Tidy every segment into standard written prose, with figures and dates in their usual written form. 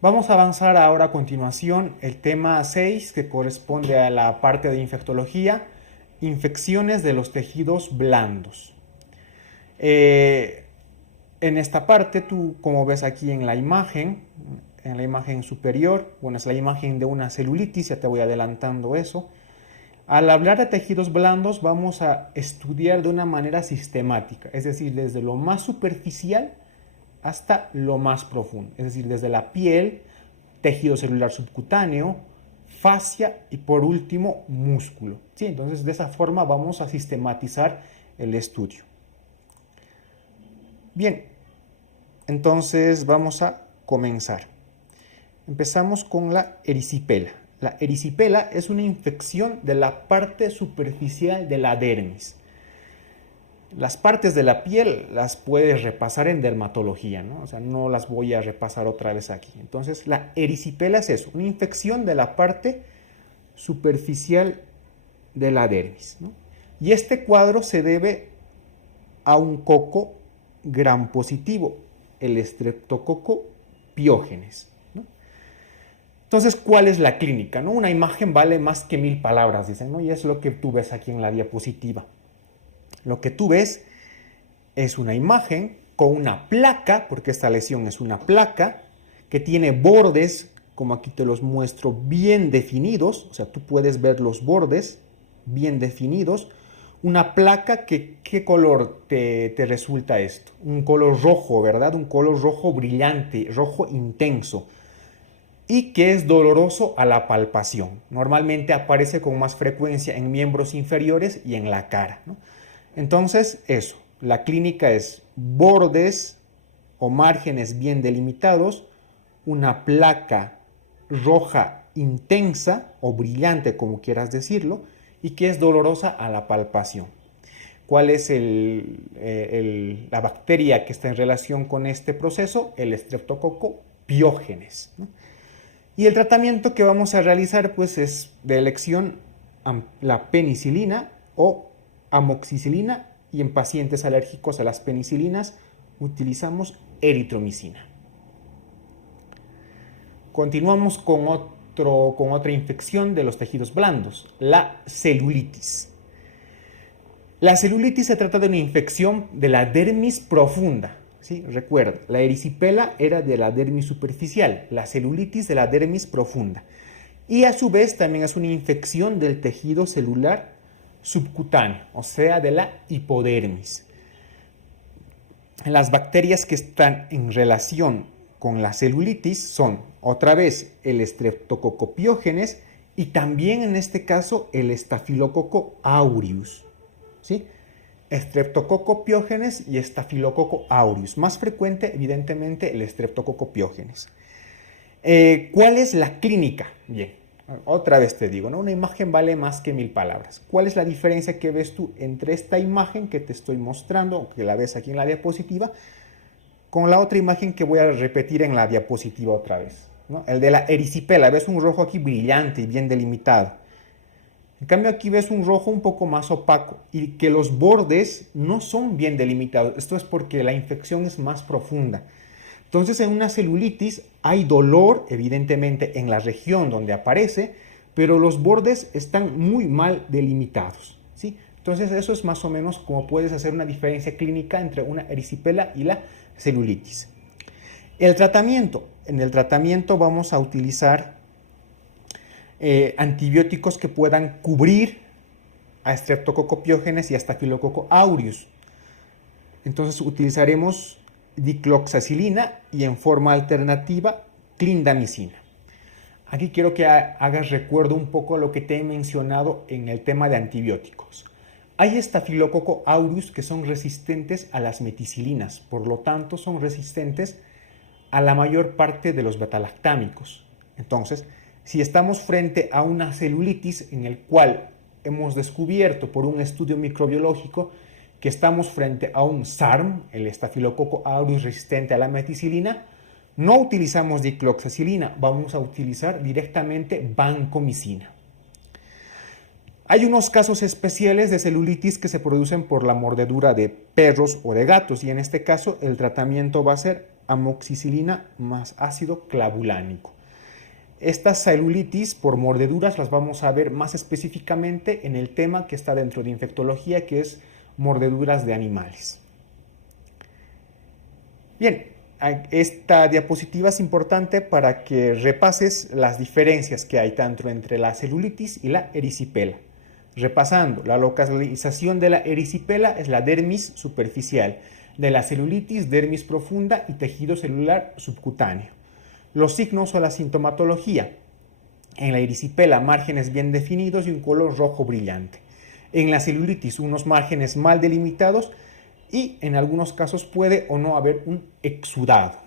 Vamos a avanzar ahora a continuación el tema 6 que corresponde a la parte de infectología, infecciones de los tejidos blandos. En esta parte, tú como ves aquí en la imagen superior, bueno, es la imagen de una celulitis, ya te voy adelantando eso. Al hablar de tejidos blandos vamos a estudiar de una manera sistemática, es decir, desde lo más superficial hasta lo más profundo, es decir, desde la piel, tejido celular subcutáneo, fascia y por último músculo. ¿Sí? Entonces de esa forma vamos a sistematizar el estudio. Bien, entonces vamos a comenzar. Empezamos con la erisipela. La erisipela es una infección de la parte superficial de la dermis. Las partes de la piel las puedes repasar en dermatología, ¿no? O sea, no las voy a repasar otra vez aquí. Entonces, la erisipela es eso, una infección de la parte superficial de la dermis, ¿no? Y este cuadro se debe a un coco gram positivo, el Streptococcus pyogenes, ¿no? Entonces, ¿cuál es la clínica, no? Una imagen vale más que 1000 palabras, dicen, ¿no? Y es lo que tú ves aquí en la diapositiva. Lo que tú ves es una imagen con una placa, porque esta lesión es una placa, que tiene bordes, como aquí te los muestro, bien definidos, o sea, tú puedes ver los bordes bien definidos. Una placa que, ¿qué color te resulta esto? Un color rojo, ¿verdad? Un color rojo brillante, rojo intenso, y que es doloroso a la palpación. Normalmente aparece con más frecuencia en miembros inferiores y en la cara, ¿no? Entonces, eso, la clínica es bordes o márgenes bien delimitados, una placa roja intensa o brillante, como quieras decirlo, y que es dolorosa a la palpación. ¿Cuál es la bacteria que está en relación con este proceso? El Streptococcus pyogenes, ¿no? Y el tratamiento que vamos a realizar pues es de elección la penicilina o amoxicilina, y en pacientes alérgicos a las penicilinas utilizamos eritromicina. Continuamos con otra infección de los tejidos blandos, la celulitis. La celulitis se trata de una infección de la dermis profunda. ¿Sí? Recuerda, la erisipela era de la dermis superficial, la celulitis de la dermis profunda. Y a su vez también es una infección del tejido celular subcutáneo, o sea, de la hipodermis. Las bacterias que están en relación con la celulitis son, otra vez, el Streptococcus pyogenes y también en este caso el Staphylococcus aureus. ¿Sí? Streptococcus pyogenes y Staphylococcus aureus. Más frecuente, evidentemente, el Streptococcus pyogenes. ¿Cuál es la clínica? Bien, otra vez te digo, ¿no? Una imagen vale más que 1000 palabras. ¿Cuál es la diferencia que ves tú entre esta imagen que te estoy mostrando, que la ves aquí en la diapositiva, con la otra imagen que voy a repetir en la diapositiva otra vez, ¿no? El de la erisipela, ves un rojo aquí brillante y bien delimitado. En cambio aquí ves un rojo un poco más opaco y que los bordes no son bien delimitados. Esto es porque la infección es más profunda. Entonces en una celulitis hay dolor, evidentemente, en la región donde aparece, pero los bordes están muy mal delimitados, ¿sí? Entonces eso es más o menos como puedes hacer una diferencia clínica entre una erisipela y la celulitis. El tratamiento. En el tratamiento vamos a utilizar antibióticos que puedan cubrir a Streptococcus pyogenes y a Staphylococcus aureus. Entonces utilizaremos dicloxacilina y en forma alternativa clindamicina. Aquí quiero que hagas recuerdo un poco lo que te he mencionado en el tema de antibióticos. Hay Staphylococcus aureus que son resistentes a las meticilinas, por lo tanto son resistentes a la mayor parte de los betalactámicos. Entonces, si estamos frente a una celulitis en el cual hemos descubierto por un estudio microbiológico que estamos frente a un SARM, el Staphylococcus aureus resistente a la meticilina, no utilizamos dicloxacilina, vamos a utilizar directamente vancomicina. Hay unos casos especiales de celulitis que se producen por la mordedura de perros o de gatos y en este caso el tratamiento va a ser amoxicilina más ácido clavulánico. Estas celulitis por mordeduras las vamos a ver más específicamente en el tema que está dentro de infectología, que es mordeduras de animales. Bien, esta diapositiva es importante para que repases las diferencias que hay tanto entre la celulitis y la erisipela. Repasando, la localización de la erisipela es la dermis superficial, de la celulitis, dermis profunda y tejido celular subcutáneo. Los signos o la sintomatología. En la erisipela, márgenes bien definidos y un color rojo brillante. En la celulitis, unos márgenes mal delimitados y en algunos casos puede o no haber un exudado.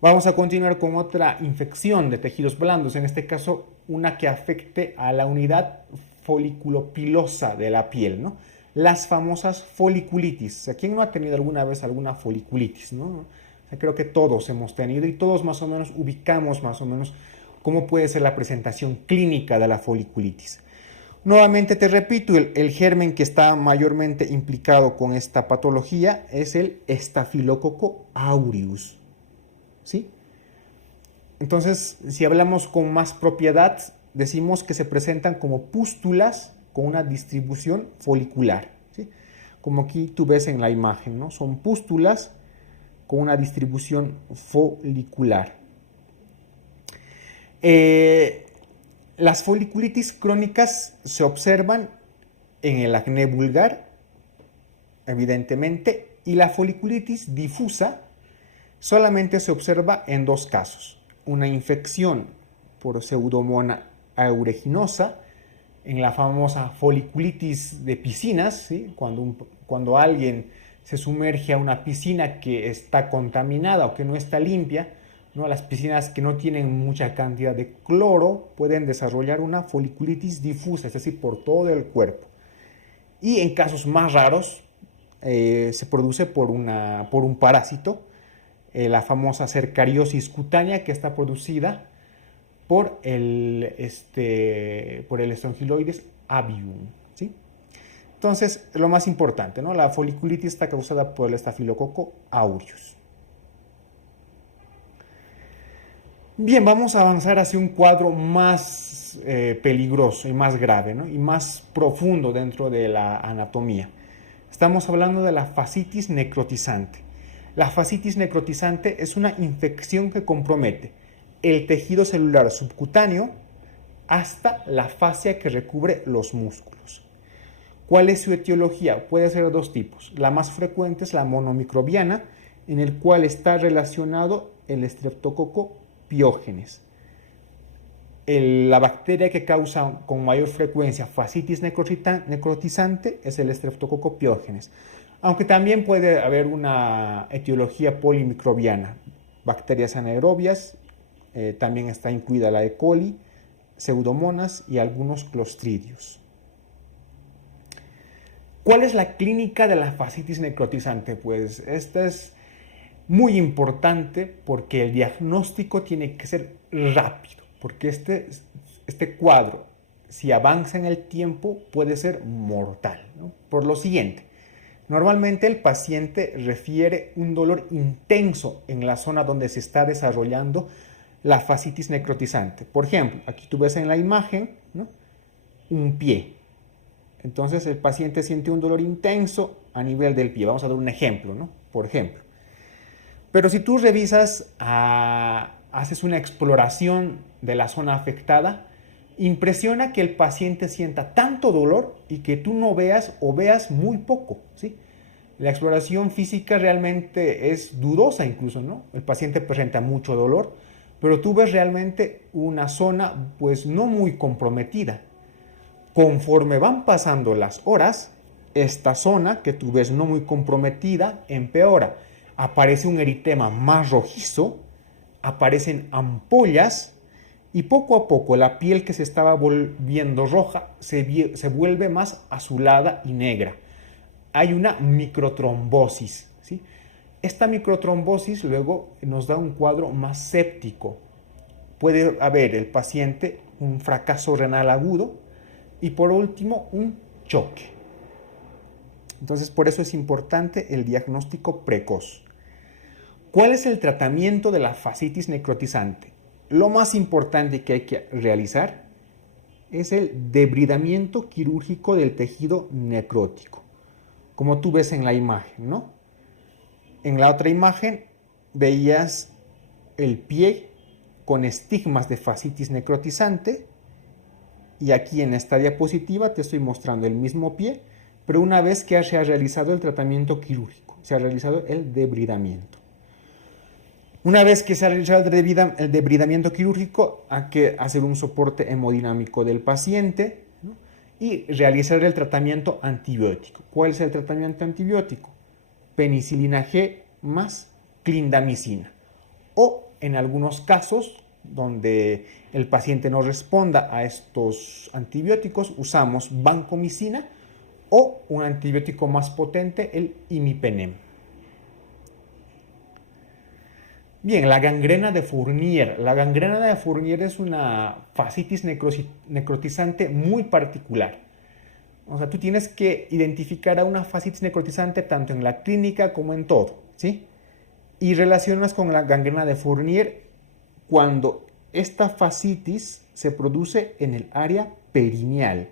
Vamos a continuar con otra infección de tejidos blandos, en este caso una que afecte a la unidad foliculopilosa de la piel, ¿no? Las famosas foliculitis. ¿Quién no ha tenido alguna vez alguna foliculitis, no? Creo que todos hemos tenido y todos más o menos ubicamos más o menos cómo puede ser la presentación clínica de la foliculitis. Nuevamente te repito, el germen que está mayormente implicado con esta patología es el Staphylococcus aureus, ¿sí? Entonces, si hablamos con más propiedad, decimos que se presentan como pústulas con una distribución folicular, ¿sí? Como aquí tú ves en la imagen, ¿no? Son pústulas con una distribución folicular. Las foliculitis crónicas se observan en el acné vulgar, evidentemente, y la foliculitis difusa solamente se observa en dos casos. Una infección por Pseudomonas aeruginosa, en la famosa foliculitis de piscinas, ¿sí? Cuando alguien se sumerge a una piscina que está contaminada o que no está limpia, ¿no? Las piscinas que no tienen mucha cantidad de cloro pueden desarrollar una foliculitis difusa, es decir, por todo el cuerpo. Y en casos más raros se produce por un parásito, la famosa cercariosis cutánea, que está producida por el Strongyloides avium, ¿sí? Entonces, lo más importante, ¿no? La foliculitis está causada por el Staphylococcus aureus. Bien, vamos a avanzar hacia un cuadro más peligroso y más grave, ¿no? Y más profundo dentro de la anatomía. Estamos hablando de la fascitis necrotizante. La fascitis necrotizante es una infección que compromete el tejido celular subcutáneo hasta la fascia que recubre los músculos. ¿Cuál es su etiología? Puede ser de dos tipos. La más frecuente es la monomicrobiana, en el cual está relacionado el Streptococcus pyogenes. La bacteria que causa con mayor frecuencia fascitis necrotizante es el Streptococcus pyogenes, aunque también puede haber una etiología polimicrobiana, bacterias anaerobias, también está incluida la E. coli, Pseudomonas y algunos clostridios. ¿Cuál es la clínica de la fascitis necrotizante? Pues esta es muy importante porque el diagnóstico tiene que ser rápido, porque este cuadro, si avanza en el tiempo, puede ser mortal, ¿no? Por lo siguiente, normalmente el paciente refiere un dolor intenso en la zona donde se está desarrollando la fascitis necrotizante. Por ejemplo, aquí tú ves en la imagen, ¿no? Un pie. Entonces el paciente siente un dolor intenso a nivel del pie. Vamos a dar un ejemplo, ¿no? Por ejemplo. Pero si tú revisas, haces una exploración de la zona afectada, impresiona que el paciente sienta tanto dolor y que tú no veas o veas muy poco, ¿sí? La exploración física realmente es dudosa incluso, ¿no? El paciente presenta mucho dolor, pero tú ves realmente una zona pues no muy comprometida. Conforme van pasando las horas, esta zona que tú ves no muy comprometida empeora. Aparece un eritema más rojizo, aparecen ampollas y poco a poco la piel que se estaba volviendo roja se vuelve más azulada y negra. Hay una microtrombosis, ¿sí? Esta microtrombosis luego nos da un cuadro más séptico. Puede haber el paciente un fracaso renal agudo y por último un choque. Entonces, por eso es importante el diagnóstico precoz. ¿Cuál es el tratamiento de la fascitis necrotizante? Lo más importante que hay que realizar es el debridamiento quirúrgico del tejido necrótico, como tú ves en la imagen, ¿no? En la otra imagen veías el pie con estigmas de fascitis necrotizante y aquí en esta diapositiva te estoy mostrando el mismo pie, pero una vez que se ha realizado el tratamiento quirúrgico, se ha realizado el debridamiento. Una vez que se ha realizado el debridamiento quirúrgico, hay que hacer un soporte hemodinámico del paciente, ¿no? Y realizar el tratamiento antibiótico. ¿Cuál es el tratamiento antibiótico? Penicilina G más clindamicina. O en algunos casos donde el paciente no responda a estos antibióticos, usamos vancomicina o un antibiótico más potente, el imipenem. Bien, la gangrena de Fournier. La gangrena de Fournier es una fascitis necrotizante muy particular. O sea, tú tienes que identificar a una fascitis necrotizante tanto en la clínica como en todo, ¿sí? Y relacionas con la gangrena de Fournier cuando esta fascitis se produce en el área perineal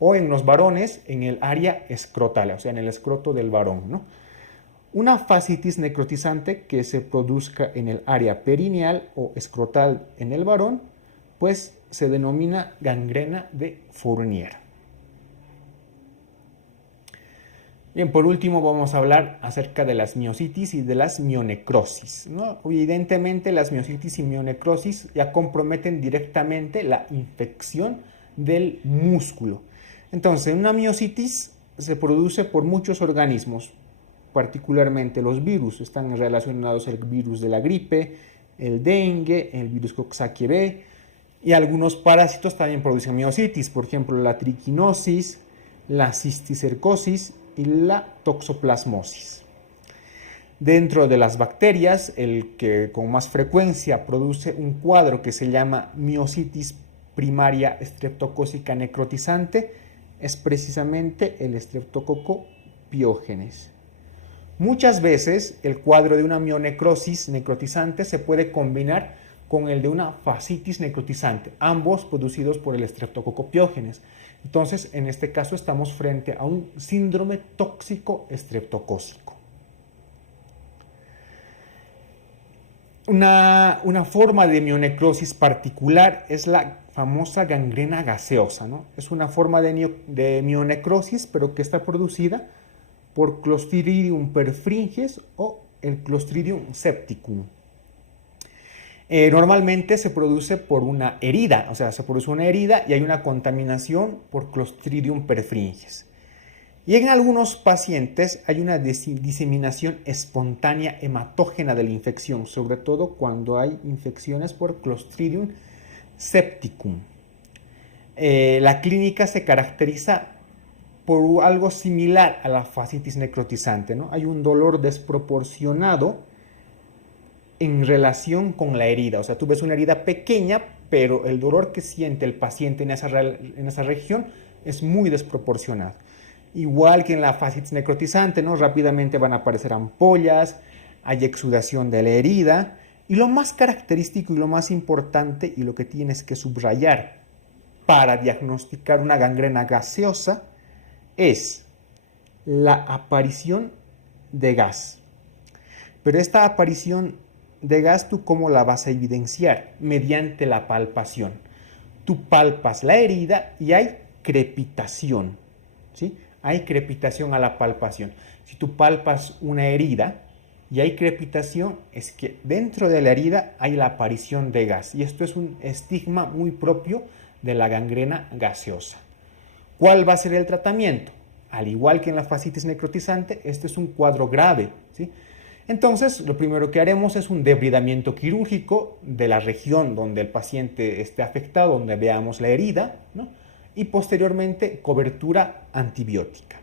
o en los varones en el área escrotal, o sea, en el escroto del varón, ¿no? Una fascitis necrotizante que se produzca en el área perineal o escrotal en el varón, pues se denomina gangrena de Fournier. Bien, por último vamos a hablar acerca de las miositis y de las mionecrosis, ¿no? Evidentemente las miositis y mionecrosis ya comprometen directamente la infección del músculo. Entonces, una miositis se produce por muchos organismos, particularmente los virus. Están relacionados el virus de la gripe, el dengue, el virus Coxsackie B, y algunos parásitos también producen miositis, por ejemplo la triquinosis, la cisticercosis y la toxoplasmosis. Dentro de las bacterias, el que con más frecuencia produce un cuadro que se llama miositis primaria estreptocócica necrotizante es precisamente el Streptococcus pyogenes. Muchas veces el cuadro de una mionecrosis necrotizante se puede combinar con el de una fascitis necrotizante, ambos producidos por el Streptococcus pyogenes. Entonces, en este caso estamos frente a un síndrome tóxico estreptocócico. Una forma de mionecrosis particular es la famosa gangrena gaseosa, ¿no? Es una forma de mionecrosis, pero que está producida por Clostridium perfringens o el Clostridium septicum. Normalmente se produce por una herida, o sea, se produce una herida y hay una contaminación por Clostridium perfringens. Y en algunos pacientes hay una diseminación espontánea hematógena de la infección, sobre todo cuando hay infecciones por Clostridium septicum. La clínica se caracteriza por algo similar a la fascitis necrotizante, ¿no? Hay un dolor desproporcionado en relación con la herida. O sea, tú ves una herida pequeña, pero el dolor que siente el paciente en esa región es muy desproporcionado. Igual que en la fascitis necrotizante, ¿no? Rápidamente van a aparecer ampollas, hay exudación de la herida. Y lo más característico y lo más importante y lo que tienes que subrayar para diagnosticar una gangrena gaseosa es la aparición de gas. Pero esta aparición de gas, ¿tú cómo la vas a evidenciar? Mediante la palpación. Tú palpas la herida y hay crepitación, ¿sí? Hay crepitación a la palpación. Si tú palpas una herida y hay crepitación, es que dentro de la herida hay la aparición de gas. Y esto es un estigma muy propio de la gangrena gaseosa. ¿Cuál va a ser el tratamiento? Al igual que en la fascitis necrotizante, este es un cuadro grave, ¿sí? Entonces, lo primero que haremos es un debridamiento quirúrgico de la región donde el paciente esté afectado, donde veamos la herida, ¿no? Y posteriormente cobertura antibiótica.